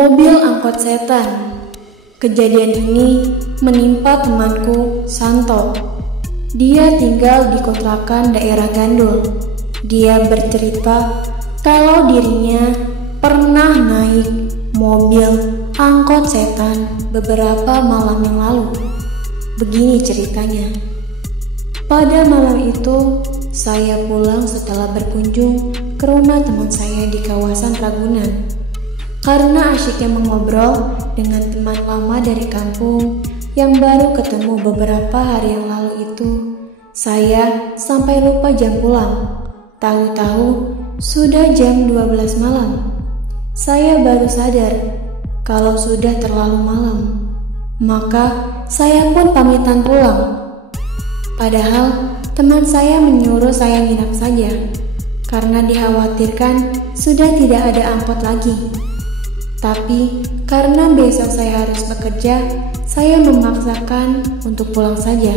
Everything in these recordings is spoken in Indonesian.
Mobil angkot setan. Kejadian ini menimpa temanku Santo. Dia tinggal di kontrakan daerah Gandul. Dia bercerita kalau dirinya pernah naik mobil angkot setan beberapa malam yang lalu. Begini ceritanya. Pada malam itu, saya pulang setelah berkunjung ke rumah teman saya di kawasan Ragunan. Karena asyiknya mengobrol dengan teman lama dari kampung yang baru ketemu beberapa hari yang lalu itu, saya sampai lupa jam pulang. Tahu-tahu sudah jam 12 malam. Saya baru sadar kalau sudah terlalu malam. Maka saya pun pamitan pulang. Padahal teman saya menyuruh saya nginap saja karena dikhawatirkan sudah tidak ada angkot lagi. Tapi karena besok saya harus bekerja, saya memaksakan untuk pulang saja.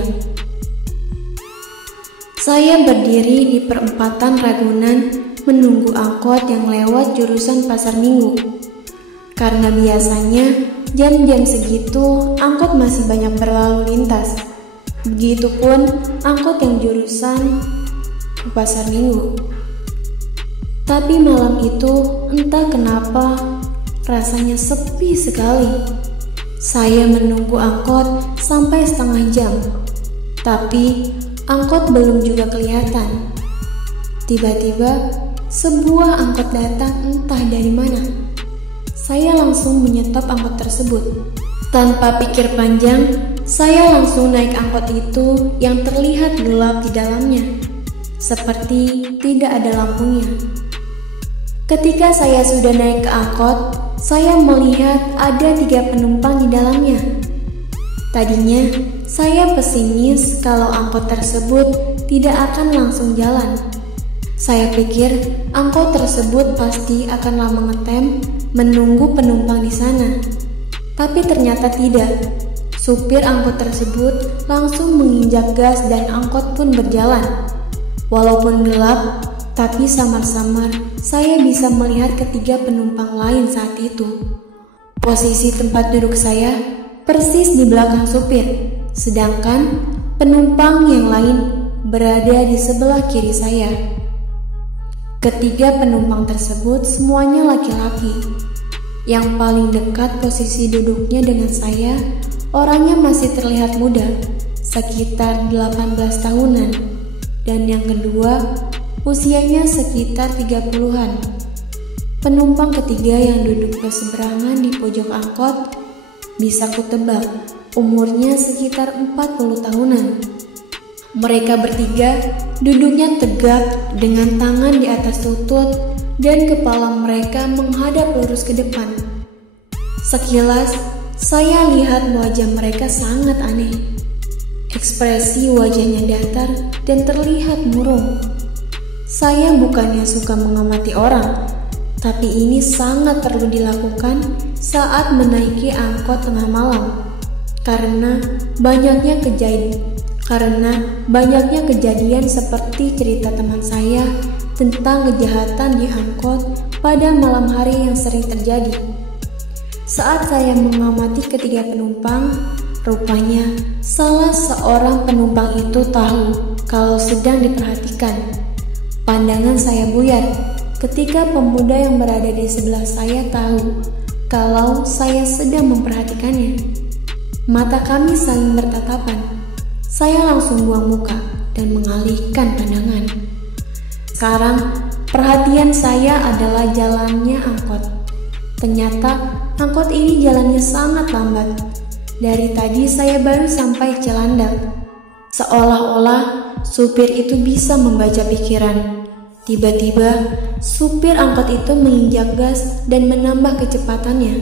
Saya berdiri di perempatan Ragunan menunggu angkot yang lewat jurusan Pasar Minggu. Karena biasanya jam-jam segitu angkot masih banyak berlalu lintas. Begitupun angkot yang jurusan ke Pasar Minggu. Tapi malam itu entah kenapa rasanya sepi sekali. Saya menunggu angkot sampai setengah jam, tapi angkot belum juga kelihatan. Tiba-tiba sebuah angkot datang entah dari mana. Saya langsung menyetop angkot tersebut. Tanpa pikir panjang, saya langsung naik angkot itu yang terlihat gelap di dalamnya, seperti tidak ada lampunya. Ketika saya sudah naik ke angkot, saya melihat ada 3 penumpang di dalamnya. Tadinya, saya pesimis kalau angkot tersebut tidak akan langsung jalan. Saya pikir angkot tersebut pasti akan lama ngetem menunggu penumpang di sana. Tapi ternyata tidak. Supir angkot tersebut langsung menginjak gas dan angkot pun berjalan. Walaupun gelap, tapi samar-samar saya bisa melihat ketiga penumpang lain saat itu. Posisi tempat duduk saya persis di belakang supir, sedangkan penumpang yang lain berada di sebelah kiri saya. Ketiga penumpang tersebut semuanya laki-laki. Yang paling dekat posisi duduknya dengan saya, orangnya masih terlihat muda, sekitar 18 tahunan. Dan yang kedua, usianya sekitar 30-an. Penumpang ketiga yang duduk berseberangan di pojok angkot, bisa kutebak umurnya sekitar 40 tahunan. Mereka bertiga duduknya tegak dengan tangan di atas lutut dan kepala mereka menghadap lurus ke depan. Sekilas, saya lihat wajah mereka sangat aneh. Ekspresi wajahnya datar dan terlihat murung. Saya bukannya suka mengamati orang, tapi ini sangat perlu dilakukan saat menaiki angkot tengah malam. Karena banyaknya kejadian seperti cerita teman saya tentang kejahatan di angkot pada malam hari yang sering terjadi. Saat saya mengamati ketiga penumpang, rupanya salah seorang penumpang itu tahu kalau sedang diperhatikan. Pandangan saya buyar ketika pemuda yang berada di sebelah saya tahu kalau saya sedang memperhatikannya. Mata kami saling bertatapan. Saya langsung buang muka dan mengalihkan pandangan. Sekarang perhatian saya adalah jalannya angkot. Ternyata angkot ini jalannya sangat lambat. Dari tadi saya baru sampai Cilandak. Seolah-olah supir itu bisa membaca pikiran. Tiba-tiba supir angkot itu menginjak gas dan menambah kecepatannya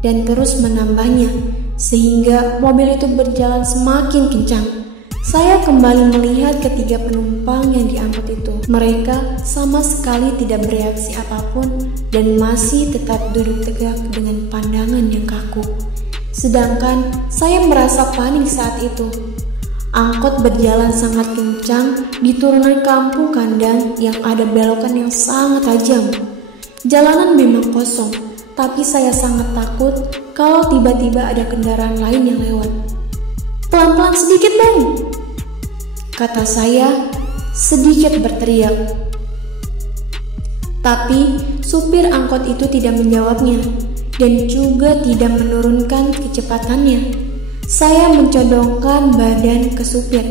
dan terus menambahnya sehingga mobil itu berjalan semakin kencang. Saya kembali melihat ketiga penumpang yang diangkut itu. Mereka sama sekali tidak bereaksi apapun dan masih tetap duduk tegak dengan pandangan yang kaku. Sedangkan saya merasa panik saat itu. Angkot berjalan sangat kencang di turunan kampung kandang yang ada belokan yang sangat tajam. Jalanan memang kosong, tapi saya sangat takut kalau tiba-tiba ada kendaraan lain yang lewat. "Pelan-pelan sedikit dong," kata saya sedikit berteriak. Tapi supir angkot itu tidak menjawabnya dan juga tidak menurunkan kecepatannya. Saya mencodongkan badan ke supir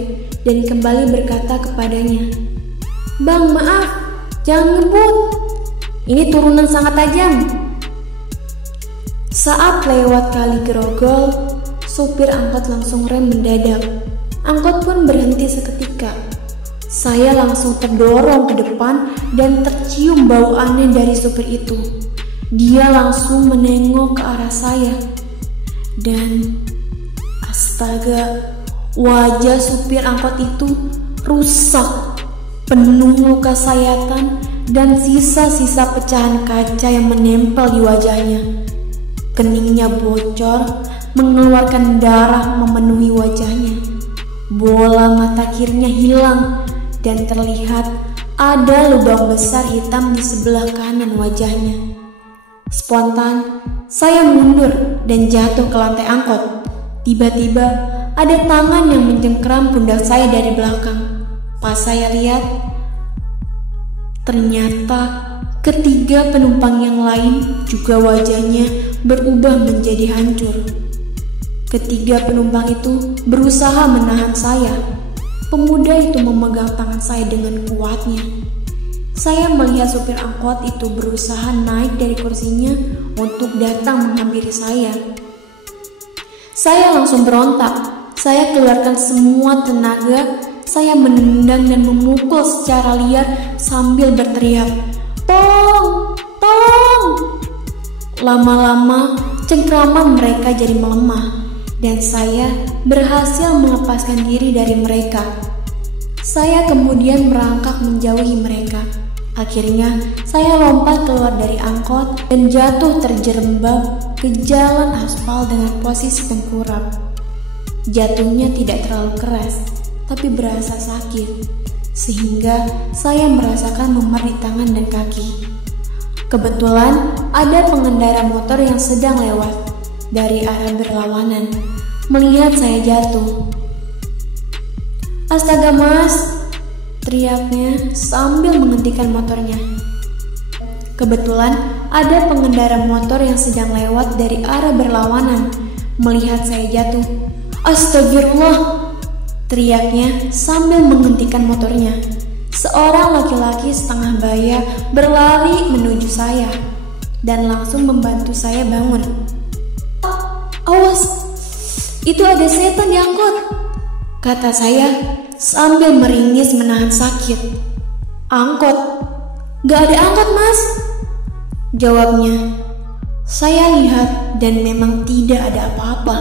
dan kembali berkata kepadanya, "Bang, maaf, jangan ngebut. Ini turunan sangat tajam." Saat lewat kali Grogol, supir angkot langsung rem mendadak. Angkot pun berhenti seketika. Saya langsung terdorong ke depan dan tercium bau aneh dari supir itu. Dia langsung menengok ke arah saya. Dan astaga, wajah supir angkot itu rusak, penuh luka sayatan dan sisa-sisa pecahan kaca yang menempel di wajahnya. Keningnya bocor, mengeluarkan darah memenuhi wajahnya. Bola mata kirinya hilang dan terlihat ada lubang besar hitam di sebelah kanan wajahnya. Spontan, saya mundur dan jatuh ke lantai angkot. Tiba-tiba ada tangan yang mencengkeram pundak saya dari belakang. Pas saya lihat, ternyata ketiga penumpang yang lain juga wajahnya berubah menjadi hancur. Ketiga penumpang itu berusaha menahan saya. Pemuda itu memegang tangan saya dengan kuatnya. Saya melihat supir angkot itu berusaha naik dari kursinya untuk datang menghampiri saya. Saya langsung berontak. Saya keluarkan semua tenaga. Saya menendang dan memukul secara liar sambil berteriak, "Tolong! Tolong!" Lama-lama cengkraman mereka jadi melemah dan saya berhasil melepaskan diri dari mereka. Saya kemudian merangkak menjauhi mereka. Akhirnya saya lompat keluar dari angkot dan jatuh terjerembab ke jalan aspal dengan posisi tengkurap. Jatuhnya tidak terlalu keras, tapi berasa sakit, sehingga saya merasakan memar di tangan dan kaki. Kebetulan ada pengendara motor yang sedang lewat dari arah berlawanan. Melihat saya jatuh, "Astaga mas," teriaknya sambil menghentikan motornya. Kebetulan ada pengendara motor yang sedang lewat dari arah berlawanan. Melihat saya jatuh, "Astagfirullah," teriaknya sambil menghentikan motornya. Seorang laki-laki setengah baya berlari menuju saya dan langsung membantu saya bangun. "Awas, itu ada setan di angkot," kata saya sambil meringis menahan sakit. "Angkot? Gak ada angkot mas," jawabnya. Saya lihat dan memang tidak ada apa-apa.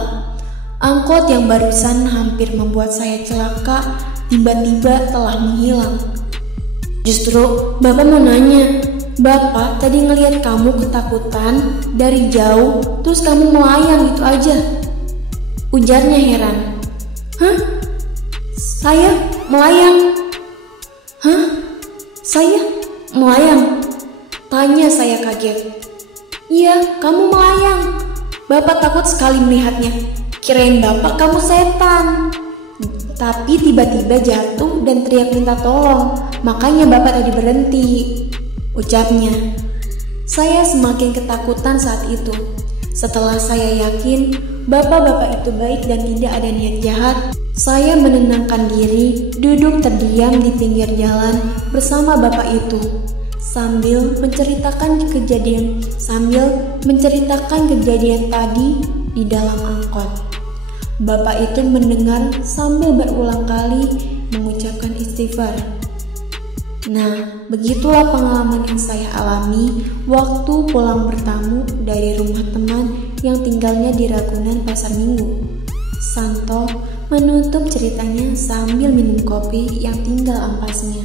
Angkot yang barusan hampir membuat saya celaka tiba-tiba telah menghilang. "Justru Bapak mau nanya, Bapak tadi ngelihat kamu ketakutan dari jauh terus kamu melayang gitu aja," ujarnya heran. "Hah? Saya melayang? Hah? Saya melayang?" tanya saya kaget. "Iya, kamu melayang. Bapak takut sekali melihatnya. Kirain Bapak kamu setan. Tapi tiba-tiba jatuh dan teriak minta tolong. Makanya Bapak tadi berhenti," ucapnya. Saya semakin ketakutan saat itu. Setelah saya yakin bapak-bapak itu baik dan tidak ada niat jahat, saya menenangkan diri, duduk terdiam di pinggir jalan bersama bapak itu, sambil menceritakan kejadian tadi di dalam angkot. Bapak itu mendengar sambil berulang kali mengucapkan istighfar. Nah, begitulah pengalaman yang saya alami waktu pulang bertamu dari rumah teman yang tinggalnya di Ragunan Pasar Minggu. Santo menutup ceritanya sambil minum kopi yang tinggal ampasnya.